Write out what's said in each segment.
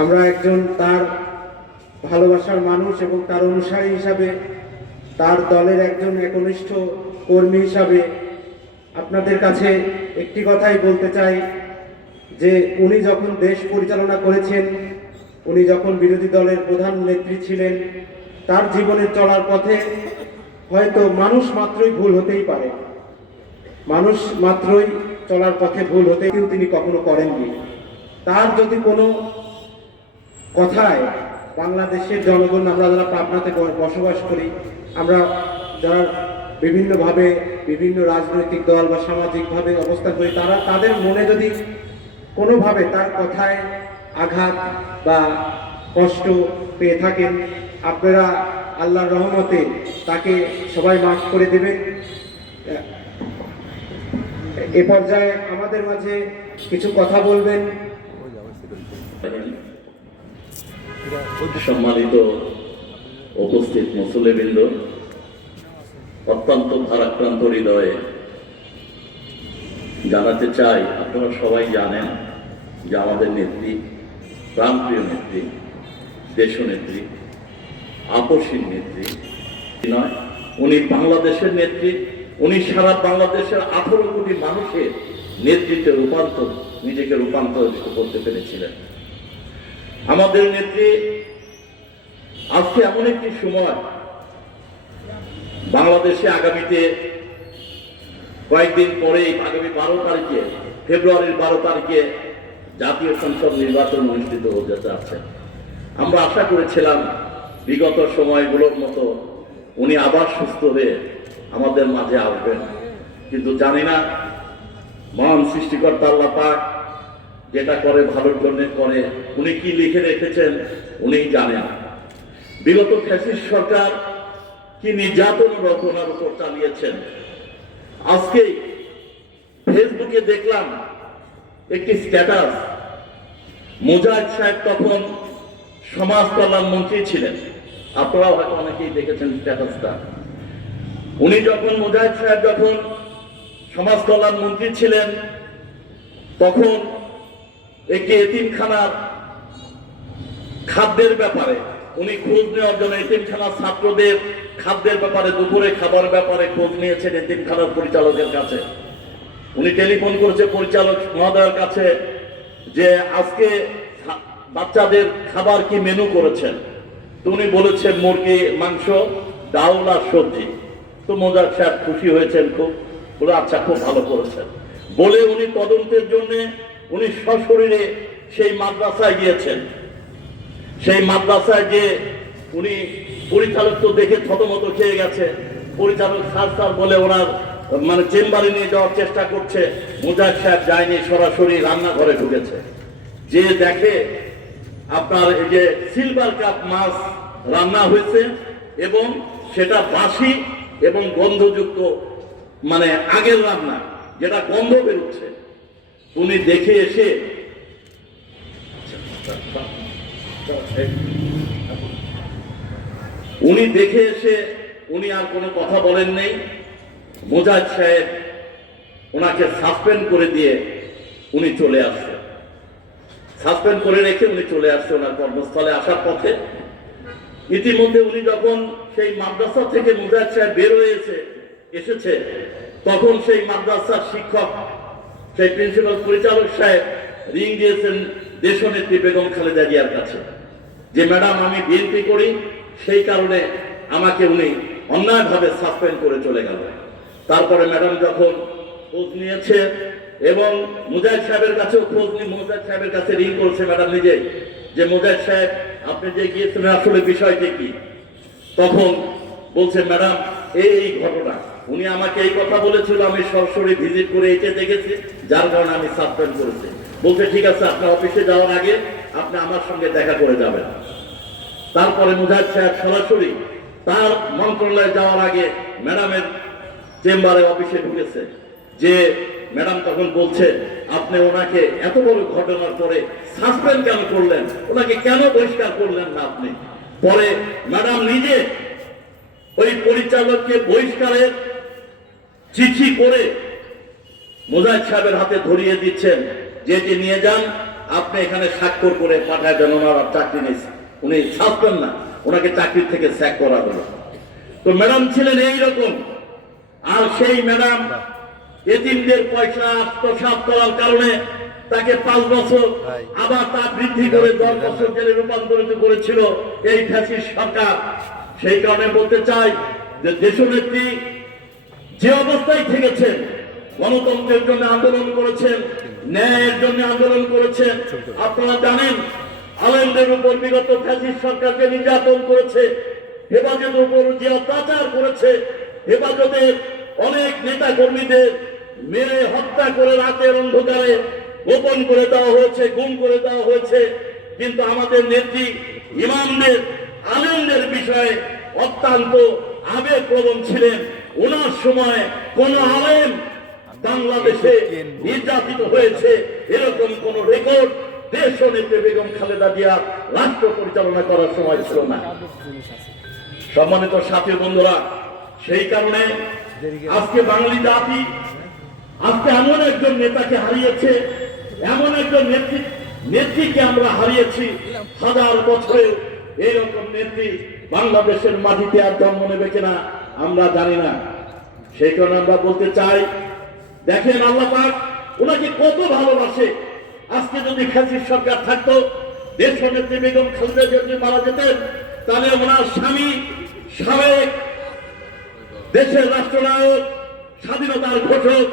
আমরা একজন তার ভালোবাসার মানুষ এবং তার অনুসারী হিসাবে, তার দলের একজন একনিষ্ঠ কর্মী হিসাবে আপনাদের কাছে একটি কথাই বলতে চাই যে উনি যখন দেশ পরিচালনা করেছেন, উনি যখন বিরোধী দলের প্রধান নেত্রী ছিলেন, তার জীবনের চলার পথে হয়তো মানুষ মাত্রই ভুল হতেই পারে, মানুষ মাত্রই চলার পথে ভুল হতে, কিন্তু তিনি কখনো করেননি। তার যদি কোনো কথায় বাংলাদেশের জনগণ, আমরা যারা পাবনাতে বসবাস করি, আমরা যারা বিভিন্নভাবে বিভিন্ন রাজনৈতিক দল বা সামাজিকভাবে অবস্থান করি, তাদের মনে যদি কোনোভাবে তার কথায় আঘাত বা কষ্ট পেয়ে থাকেন, আপনারা আল্লাহর রহমতে তাকে সবাই মাফ করে দেবেন। এ পর্যায়ে আমাদের মাঝে কিছু কথা বলবেন সম্মানিত উপস্থিত মুসল্লিবৃন্দ, অত্যন্ত ভারাক্রান্ত হৃদয়ে জানাতে চাই, আপনারা সবাই জানেন যে আমাদের নেত্রী, প্রাণপ্রিয় নেত্রী, দেশনেত্রী, আপসীন নেত্রী নয়, উনি বাংলাদেশের নেত্রী। উনি সারা বাংলাদেশের 18 কোটি মানুষের নেতৃত্বে নিজেকে রূপান্তরিত করতে পেরেছিলেন। আমাদের নেত্রী আজকে এমন একটি সময়, বাংলাদেশে আগামীতে কয়েকদিন পরেই, আগামী 12 তারিখে, ফেব্রুয়ারির 12 তারিখে জাতীয় সংসদ নির্বাচন অনুষ্ঠিত হতে যাচ্ছে। আমরা আশা করেছিলাম বিগত সময়গুলোর মতো উনি আবার সুস্থ হয়ে আমাদের মাঝে আসবেন, কিন্তু জানি না, মহান সৃষ্টিকর্তা আল্লাহ পাক যেটা করে ভালোর জন্য করে, উনি কি লিখে রেখেছেন উনিই জানেন। বিগত ফ্যাসিস্ট সরকার কি নির্যাতন রচনার উপর চালিয়েছেন। আজকে ফেসবুকে দেখলাম একটি স্ট্যাটাস, মুজাহিদ সাহেব তখন সমাজ কল্যাণ মন্ত্রী ছিলেন, আপনারাও হয়তো অনেকেই দেখেছেন স্ট্যাটাসটা। উনি যখন, মুজাহিদ সাহেব যখন সমাজ কল্যাণ মন্ত্রী ছিলেন, তখন একটি এতিমখানার খাদ্যের ব্যাপারে উনি খোঁজ নেওয়ার জন্য, এতিমখানার ছাত্রদের খাদ্যের ব্যাপারে, দুপুরে খাবার ব্যাপারে খোঁজ নিয়েছেন এতিমখানার পরিচালকের কাছে। উনি টেলিফোন করেছে পরিচালক মহোদয়ের কাছে যে আজকে বাচ্চাদের খাবার কি মেনু করেছেন। তো উনি বলেছেন মুরগি, মাংস, ডাউল আর সবজি। তো মুজাহিদ সাহেব খুশি হয়েছেন খুব, বলে আচ্ছা খুব ভালো করেছেন বলে উনি তদন্তের জন্য উনি সশরীরে সেই মাদ্রাসায় গিয়েছেন। সেই মাদ্রাসায় যে উনি, পরিচালক তো দেখে থতমত খেয়ে গেছে, পরিচালক স্যার বলে ওনার মানে চেম্বারে নিয়ে যাওয়ার চেষ্টা করছে, মুজাহিদ সাহেব যায়নি, সরাসরি রান্নাঘরে ঢুকেছে। যে দেখে আপনার এই যে সিলভার কাপ মাছ রান্না হয়েছে এবং সেটা বাসি এবং গন্ধযুক্ত, মানে আগের রান্না, যেটা গন্ধ বেরোচ্ছে। উনি দেখে এসে উনি আর কোনো কথা বলেন নেই। মুজাহিদ সাহেব ওনাকে সাসপেন্ড করে দিয়ে উনি চলে আসছে, সাসপেন্ড করে রেখে উনি চলে আসছে ওনার কর্মস্থলে আসার পথে। ইতিমধ্যে উনি যখন সেই মাদ্রাসা থেকে মুজাহিদ সাহেব বের হয়ে এসেছে, তখন সেই মাদ্রাসার শিক্ষক, সেই প্রিন্সিপাল পরিচালক সাহেব রিং দিয়েছেন দেশনেত্রী বেগম খালেদা জিয়ার কাছে যে ম্যাডাম আমি বিএনপি করি, সেই কারণে আমাকে উনি অন্যায়ভাবে সাসপেন্ড করে চলে গেল। তারপরে ম্যাডাম যখন খোঁজ নিয়েছে এবং মুজাহিদ সাহেবের কাছেও খোঁজ নিয়ে মুজাহিদ সাহেবের কাছে রিং করেছে ম্যাডাম নিজেই, যে মুজাহিদ সাহেব আপনি যে গিয়েছিলেন আসলে বিষয়টি কি। তখন বলছে ম্যাডাম এই ঘটনা, উনি আমাকে এই কথা বলেছিল, আমি সরাসরি ভিজিট করে এসে দেখেছি, যার কারণে আমি সাসপেন্ড করেছি। বলছে ঠিক আছে, আপনার অফিসে যাওয়ার আগে আপনি আমার সঙ্গে দেখা করে যাবেন। তারপরে মুজাহিদ সাহেব সরাসরি তার মন্ত্রণালয়ে যাওয়ার আগে ম্যাডামের চেম্বারে অফিসে ঢুকেছে। যে ম্যাডাম তখন বলছে আপনি ওনাকে এত বড় ঘটনার পরে সাসপেন্ড কেন করলেন, ওনাকে কেন বহিষ্কার করলেন না আপনি। পরে ম্যাডাম নিজে ওই পরিচালককে বহিষ্কারের চিঠি করে মুজাহিদ সাহেবের হাতে ধরিয়ে দিচ্ছেন, যে এটি নিয়ে যান, আপনি এখানে স্বাক্ষর করে পাঠায় দেন ওনার আর চাকরি নেই, উনি ছাড়বেন না, ওনাকে চাকরি থেকে স্যাক করা হলো। তো ম্যাডাম ছিলেন এইরকম। আর সেই ম্যাডাম এতিমদের পয়সা আত্মসাৎ করার কারণে তাকে 5 বছর আবার তা বৃদ্ধি করে 10 বছর জেলে রূপান্তরিত করেছিল এই ফ্যাসিস্ট সরকার। সেই কারণে বলতে চাই যে দেশনেত্রী যে অবস্থায় থেকেছেন, গণতন্ত্রের জন্য আন্দোলন করেছেন, ন্যায়ের জন্য আন্দোলন করেছেন। আপনারা জানেন আলেমদের উপর বিগত ফ্যাসিস্ট সরকারকে নির্যাতন করেছে, হেফাজতের উপর যে অত্যাচার করেছে, হেফাজতের অনেক নেতা কর্মীদের মেরে হত্যা করে রাতের অন্ধকারে গোপন করে দেওয়া হয়েছে, গুম করে দেওয়া হয়েছে। কিন্তু আমাদের নেত্রী ইমামদের, আলেমদের বিষয়ে অত্যন্ত আবেগপ্রবণ ছিলেন। ওনার সময় কোন আলেম বাংলাদেশে নির্যাতিত হয়েছে এরকম কোন রেকর্ড দেশ নেত্রী বেগম খালেদা জিয়া রাষ্ট্র পরিচালনা করার সময় ছিল না। সম্মানিত সাথী বন্ধুরা, সেই কারণে আজকে বাঙালি জাতি আজকে এমন একজন নেতাকে হারিয়েছে, এমন একজন নেত্রীকে আমরা হারিয়েছি। 1000 বছরে এইরকম নেত্রী বাংলাদেশের মাটিতে আর জন্ম নেবে কিনা আমরা জানি না। সেই কারণে আমরা বলতে চাই, দেখেন আল্লাহ পাক ওনাকে কত ভালোবাসে। আজকে যদি ফ্যাসিস্ট সরকার থাকতো, দেশ নেত্রী বেগম খালেদা জিয়া যদি মারা যেতেন, তাহলে ওনার স্বামী সাবেক দেশের রাষ্ট্রনায়ক, স্বাধীনতার ঘোষক,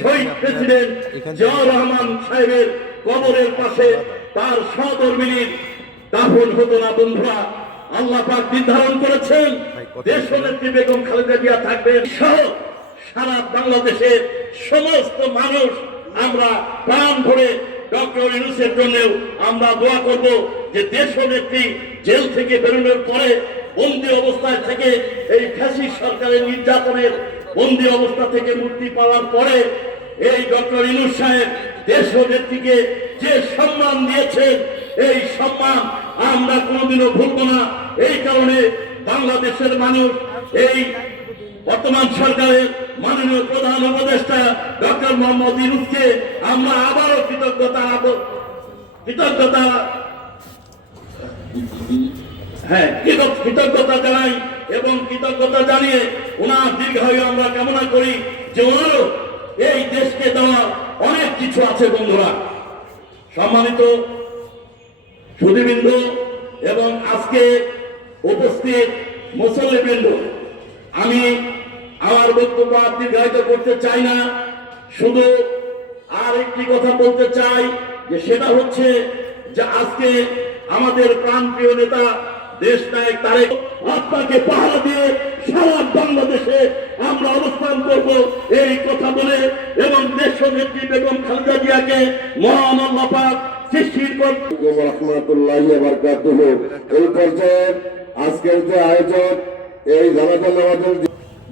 শহীদ প্রেসিডেন্ট জিয়াউর রহমান সাহেবের কবরের পাশে তার সহধর্মিনীর দাফন হতো না। বন্ধুরা, আল্লাহ পাক নির্ধারণ করেছেন দেশ নেত্রী বেগম খালেদা জিয়া থাকবেন সহ সারা বাংলাদেশের সমস্ত মানুষ আমরা প্রাণ ভরে ডক্টর ইউনূসের জন্যও আমরা দোয়া করব যে দেশ নেত্রী জেল থেকে বেরোনোর পরে বন্দী অবস্থায় থেকে এই ফ্যাসিস্ট সরকারের নির্যাতনের বন্দী অবস্থা থেকে মুক্তি পাওয়ার পরে এই ডক্টর ইউনূস সাহেব দেশ নেত্রীকে যে সম্মান দিয়েছেন, এই সম্মান আমরা কোনোদিনও ভুলব না। এই কারণে বাংলাদেশের মানুষ এই বর্তমান সরকারের মাননীয় প্রধান উপদেষ্টা ডক্টর মোহাম্মদ ইউনূসকে আমরা আবারও কৃতজ্ঞতা জানাই এবং কৃতজ্ঞতা জানিয়ে ওনার দীর্ঘায়ু আমরা কামনা করি যে ওনারও এই দেশকে দেওয়ার অনেক কিছু আছে। বন্ধুরা, সম্মানিত সুধীবৃন্দ এবং আজকে উপস্থিত মুসল্লিবৃন্দ, আমি আমার বক্তব্য দীর্ঘায়িত করতে চাই না, শুধু আর একটি কথা বলতে চাই যে সেটা হচ্ছে যে আজকে আমাদের প্রাণপ্রিয় নেতা দেশ নায়ক তারেক আপনাকে পাহারা দিয়ে সারা বাংলাদেশে আমরা অবস্থান করব এই কথা বলে এবং দেশ নেত্রী বেগম খালেদা জিয়াকে মহান আল্লাহ পাক সৃষ্টির রাহমাতুল্লাহি ওয়া বারাকাতুহু। এই পর্যায়ে আজকের যে আয়োজন, এই জানাজা নামাজের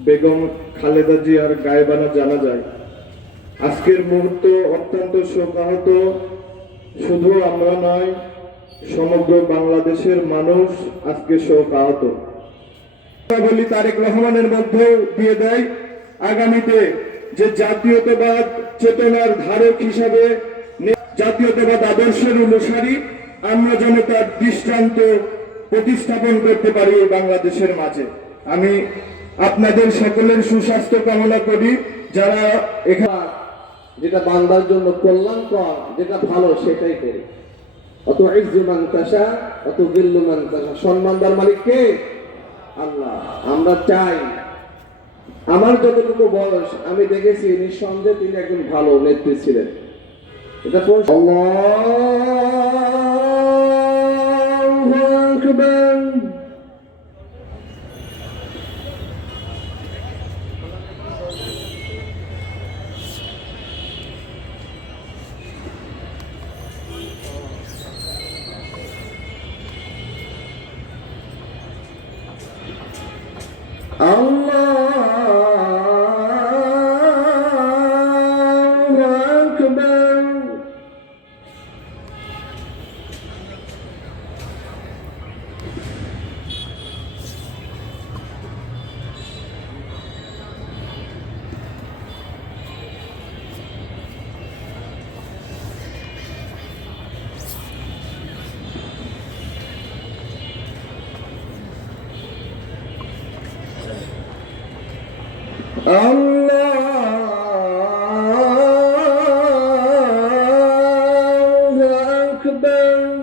বেগম খালেদা জিয়ার গায়েবানা জানাজায় আজকের মুহূর্ত অত্যন্ত শোকাহত। শুধু আমরা নয়, সমগ্র বাংলাদেশের মানুষ আজকে শোকাহত। বলি তারেক রহমানের মধ্যেও দিয়ে দেয় আগামীতে যে জাতীয়তাবাদ চেতনার ধারক হিসাবে, জাতীয়তাবাদ আদর্শের অনুসারী আমরা যেন তার দৃষ্টান্ত প্রতিস্থাপন করতে পারি এই বাংলাদেশের মাঝে। আমি আপনাদের সকলের সুস্বাস্থ্য কামনা করি। যারা এখানে যেটা বান্দার জন্য কল্যাণকর, যেটা ভালো সেটাই করি। অত ইজ্জু মান তাশা, অত দিল্লু মান তাশা। সম্মানদার মালিক কে? আল্লাহ। আমরা চাই, আমার যতটুকু বয়স আমি দেখেছি নিঃসন্দেহে তিনি একজন ভালো নেত্রী ছিলেন। এটা আল্লাহু আকবার। আল্লাহু আকবার। الله أكبر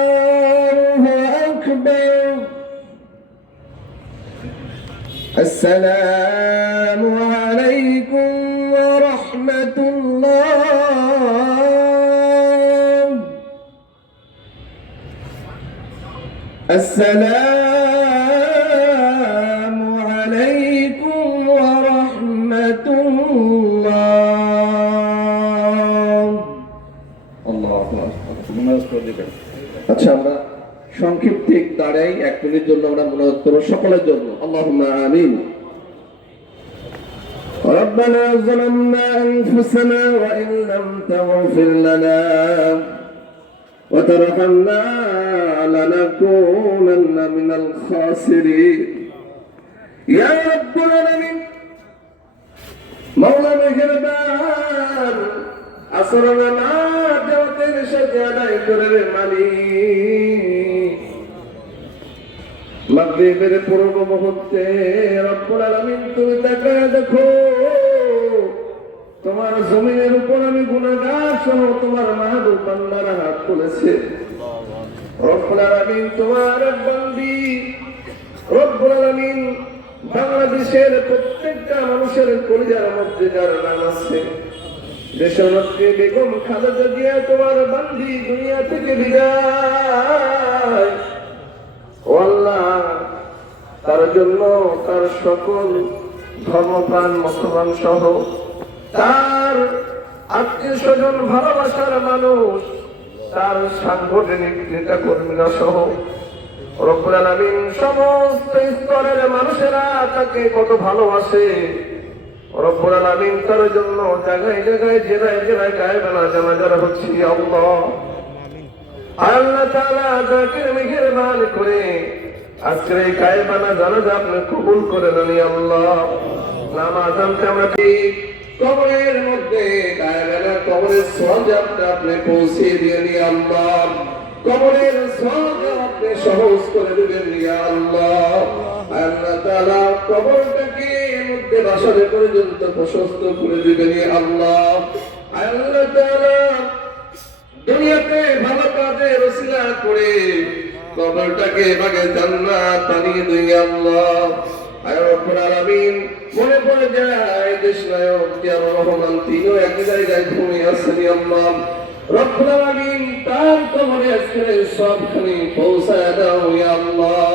الله أكبر السلام عليكم ورحمة الله السلام عليكم ورحمة الله আচ্ছা আমরা সংক্ষিপ্ত দাঁড়াই 1 মিনিট জন্য আমরা মনোযোগ করব সকলের জন্য আল্লাহুম্মা আমিন ربنا ظلمنا أنفسنا وإن لم تغفر لنا وترحمنا لنكونن من الخاسرين يا رب العالمين مولا مهربان আসরনা না দেওয়াতের সাথে আদায় করে রে মালিক মাগরিবের পূর্ব মুহূর্তে রব্বুল আলামিন তুমি তাকায় দেখো তোমার জমিনের উপর আমি গুনাহগার সহ তোমার মাহবুব বান্দারা হাত তুলেছে রব্বুল আলামিন তোমার বান্দি রব্বুল আলামিন বাংলাদেশের প্রত্যেকটা মানুষের কলিজার মধ্যে যার নাম আছে দেশনেত্রী বেগম খালেদা জিয়া তোমার বান্দি দুনিয়া থেকে বিদায় ও আল্লাহ তার জন্য তার সকল ধর্মপ্রাণ মুসলমান সহ তার আত্মীয় স্বজন ভালোবাসার মানুষ তার সাংগঠনিক নেতা কর্মীরা সহ রব্বুল আলামিন সমস্ত স্তরের মানুষেরা তাকে কত ভালোবাসে রব্বুল আলামিন তার জন্য জায়গায় জায়গায় জেলায় জেলায় গায়েবানা জানাজা হচ্ছে আল্লাহ আল্লাহ তাআলা যাকে মেহেরবান করে আজকের এই গায়েবানা জানাজা আপনি কবুল করে নেন আল্লাহ নামাজ আমরা কবরের মধ্যে গায়েবানা কবরের সওয়াব আপনি পৌঁছে দিয়েন আল্লাহ কবরের সওয়াব আপনি সহজ করে দিবেন ইয়া আল্লাহ আল্লাহ তাআলা কবরটাকে মধ্যে বাসরে পর্যন্ত প্রশস্ত করে দিবেন ইয়া আল্লাহ আল্লাহ তাআলা দুনিয়াতে ভালো কাজে ওসিলা করে কবরটাকে বাগে জান্নাত বানিয়ে দিন ইয়া আল্লাহ আয় রব্বুল আলামিন মনে পড়ে যায় দেশ নায়ক জিয়াউর রহমান তিনিও এক জায়গায় ঘুমিয়ে আছেন ইয়া আল্লাহ রব্বুল আলামিন তার কবরে আজকে সবখানে পৌঁছায় দাও ইয়া আল্লাহ